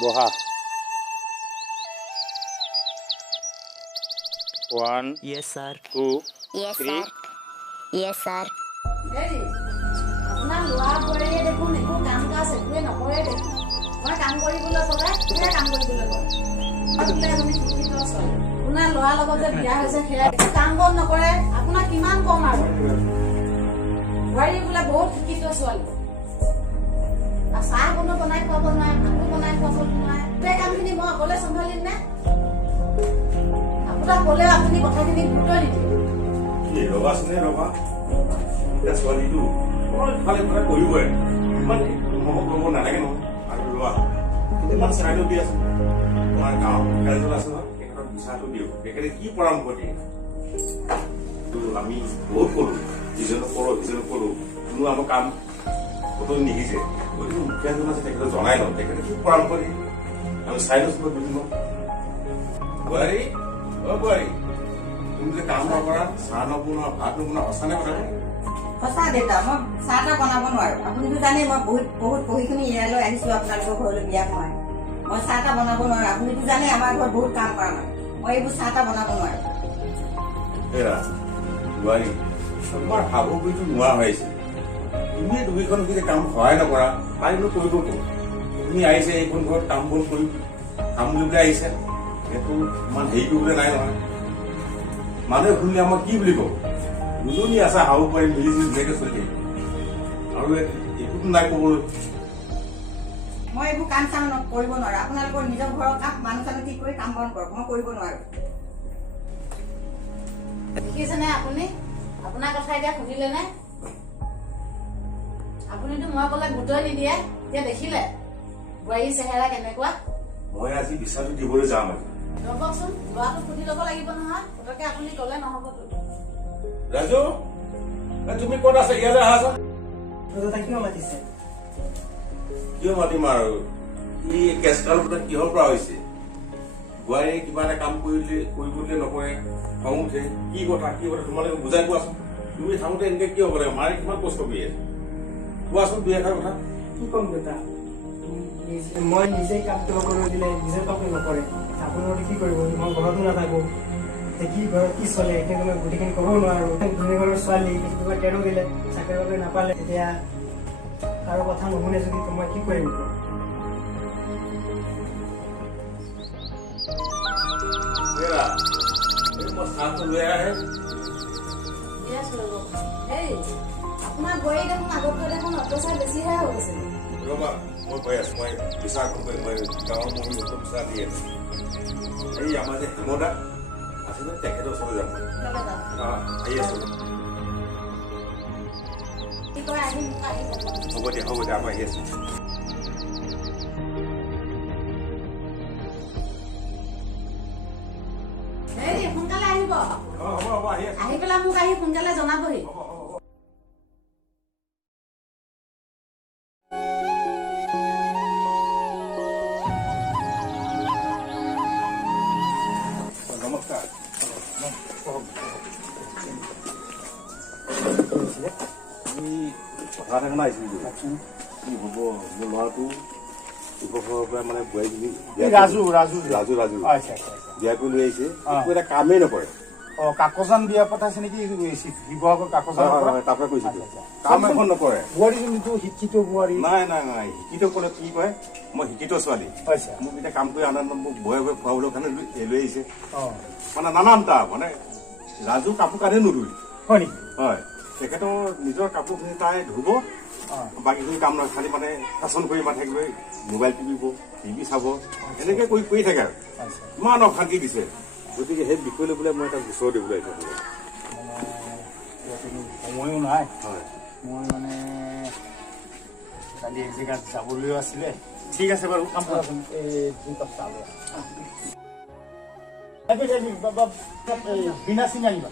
বহা 1 Yes, sir. 2 Yes, 3 sir. Yes, sir. হেৰি আপোনাৰ ল'ৰা বোৱাৰীয়ে দেখোন একো কাম কাজ একোৱে নকৰে দেখোন মই কাম কৰিবলৈ ক'লে সেয়া কাম কৰিবলৈ ক'লে বোলে আপুনি শিক্ষিত ছোৱালী আপোনাৰ ল'ৰাৰ লগত যে বিয়া হৈছে সেয়া একো কাম বন নকৰে আপোনাক কিমান কম আৰু বোৱাৰী বোলে বহুত শিক্ষিত ছোৱালী চাহ কোনো বনাই খুৱাব নোৱাৰে ভাতো বনাই খুৱাব নোৱাৰে গোটেই কামখিনি মই অকলে চম্ভালিম নে আপোনাক ক'লে আপুনি কথাখিনি গুৰুত্ব নিদিয়ে ৰবাচোনে ৰবা এতিয়া ছোৱালীটো ফালে ফালে কৰিবই ইমান মহক কৰিব নালাগে নহয় আৰু ৰোৱা ইমান চাইডো দি আছে তোমাৰ গাঁৱৰ কাইজন আছে নহয় তেখেতক বিচাৰটো দিওঁ তেখেতে কি পৰামৰ্শ দিয়ে আমি বহুত কৰো ইজনক কৰো কোনো আমাৰ কাম কতো নিশিছে গতিকে মুখিয়াজন আছে তেখেতক জনাই লওঁ তেখেতে কি পৰামৰ্শ দিয়ে আমি চাই লৈছো বুজিব বোৱাৰী বোৱাৰী তুমি যে কাম নকৰা চাহ নবনোৱা ভাত নবনোৱা সঁচানে কথাটো সঁচা দেউতা মই চাহ এটা বনাব নোৱাৰো আপুনিতো জানে মই বহুত পঢ়ি শুনি ইয়ালৈ আহিছো আপোনালোকৰ ঘৰলৈ বিয়া সোমাই মই চাহ এটা বনাব নোৱাৰো আপুনিতো জানে আমাৰ ঘৰত বহুত কাম কৰা নাই মই এইবোৰ চাহ এটা বনাব নোৱাৰো এৰা বোৱাৰী তোমাৰ সামগ্ৰীটো নোহোৱা হৈ আহিছে তুমি দুইখন যদি কাম সহায় নকৰা পাৰিনো কৰিব ক'ত তুমি আহিছে এইখন ঘৰত কাম বন কৰি কাম বুলি আহিছে সেইটো ইমান হেৰি কৰিবলৈ নাই নহয় মানুহে শুনিলে আমাক কি বুলি কব দুজনী আছা হাব পাৰি মিলি জুলি ধুনীয়াকে চলি থাকিব আৰু একোতো নাই কবলৈ মই এইবোৰ কাম চাম কৰিব নোৱাৰো আপোনালোকৰ নিজৰ ঘৰৰ কাম মানুহ চানুহ ঠিক কৰি কাম বন কৰক মই কৰিব নোৱাৰো দেখিছেনে আপুনি আপোনাৰ কথা এতিয়া শুনিলে নে আপুনিতো মই ক'লে গুৰুত্বই নিদিয়ে এতিয়া দেখিলে বোৱাৰীৰ চেহেৰা কেনেকুৱা মই আজি বিচাৰটো দিবলৈ যাম আজি ৰ'বচোন ল'ৰাটো সুধি ল'ব লাগিব নহয় পতককে আপুনি ক'লে নহ'বতো ৰাজু তুমি ক'ত আছা ইয়ালৈ আহাচোন কিয় মাতিম আৰু ই কেচকাল কিহৰ পৰা হৈছে বোৱাৰীয়ে কিবা এটা কাম কৰিবলৈ নকৰে খং উঠে কি কথা তোমালোকে বুজাই কোৱাচোন তুমি থাকোঁতে এনেকে কি হ'ব লাগে মাৰে কিমান কষ্ট কৰি আছে কোৱাচোন দুই এষাৰ কথা কি কম দেউতা মই নিজেই কামটো নকৰোঁ দিলে নিজে কামটো নকৰে আপোনালোকে কি কৰিব মই ঘৰতো নাথাকোঁ কি ঘৰত কি চলে কিন্তু মই গোটেইখিনি ক'ব নোৱাৰোঁ ধনী ঘৰৰ ছোৱালী কিবা তেৰো দিলে চাকৰি বাকৰি নাপালে এতিয়া কাৰো কথা নুশুনে যদি মই কি কৰিম চাহটো লৈ আহে হেৰি আপোনাৰ বোৱাৰী দেখোন আগতকৈ দেখোন অত্যাচাৰ বেছিহে হৈ গৈছে ৰবা মই কৈ আছো মই বিচাৰ মই গাঁৱৰ মহিলা বিচাৰ দি আছো এই আমাৰ যে হেমদা আছে নহয় তেখেতৰ ওচৰলৈ যাম আহি আছো কি কয় আহিম হ'ব দিয়া আকৌ আহি আছো হেৰি সোনকালে আহিব হ'ব আহি আছো আহি পেলাই মোক আহি সোনকালে জনাবহি নমস্কাৰ আমি কথা এটা কাৰণে আহিছিলোঁ কি হ'ব মোৰ ল'ৰাটো ঘৰৰ পৰা মানে বোৱাৰীজনী ৰাজু বিয়া কৰি লৈ আহিছে একো এটা কামেই নকৰে কাকজান বিয়া পঠাইছে নেকি শিৱসাগৰ কাকজান তাৰ পৰা কৈছো কাম এখন নকৰে বোৱাৰীজনীতো শিক্ষিত বোৱাৰী নাই শিক্ষিত ক'লে কি কয় মই শিক্ষিত ছোৱালী মোক এতিয়া কাম কৰি আনন্দ মোক ভয়ে খুৱাবলৈ কাৰণে লৈ আহিছে মানে নানানটা মানে ৰাজু কাপোৰ কানি নুধুই হয় নেকি হয় তেখেতৰ নিজৰ কাপোৰখিনি তাই ধুব বাকীখিনি কাম নহয় খালি মানে শাসন কৰি মানে থাকিব মোবাইল টিপিব টিভি চাব এনেকে কৰি থাকে আৰু ইমান অশান্তি দিছে গতিকে সেই বিষয় লৈ পেলাই মই এটা গোচৰ দিবলৈ আহিছোঁ সময়ো নাই হয় মই মানে কালি এক জেগাত যাবলৈও আছিলে ঠিক আছে বাৰু কাম কৰাচোন এই কাপ চাহ বিনা চিনি আনিবা